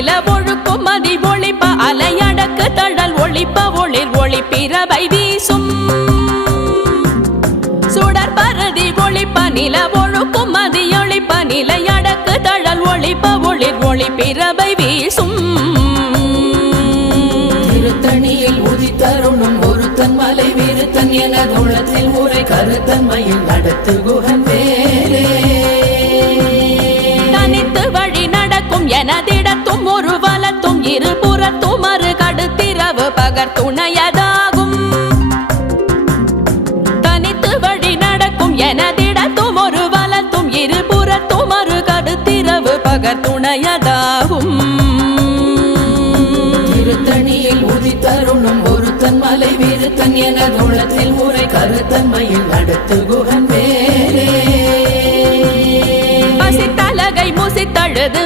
நில ஒழுக்கும் மதி ஒளிப்ப அலையடக்கு தழல் ஒளிப்ப ஒளிர் ஒளி பிறவை வீசும் சுடர் பரதி ஒளிப்ப நில ஒழுக்கும் மதி ஒளிப்ப நிலையடக்கு தழல் ஒளிப்ப ஒளிர் ஒளி பிறவை வீசும் திருத்தணியில் உதித்தருணும் ஒருத்தன் மலை விருத்தன் என தோளத்தில் உரை கருத்தன்மையில் நடத்து குகன் வேலே தனித்து வழி நடக்கும் எனதிடத்தும் ஒரு வலத்தும் இருபுறத்தும் மறு கடுத்திரவு பகர் துணையதாகும் தனித்து வழி நடக்கும் எனதிடத்தும் ஒரு வலத்தும் இருபுறத்தும் மறு கடுத்திரவு பகர் துணையதாகும் திருத்தணியில் உதித்தருணும் ஒருத்தன் மலை விருத்தன் என தோளத்தில் உரை கருத்தன்மையில் நடத்து குகன் வேலே பசித்தலகை முசித்தழுது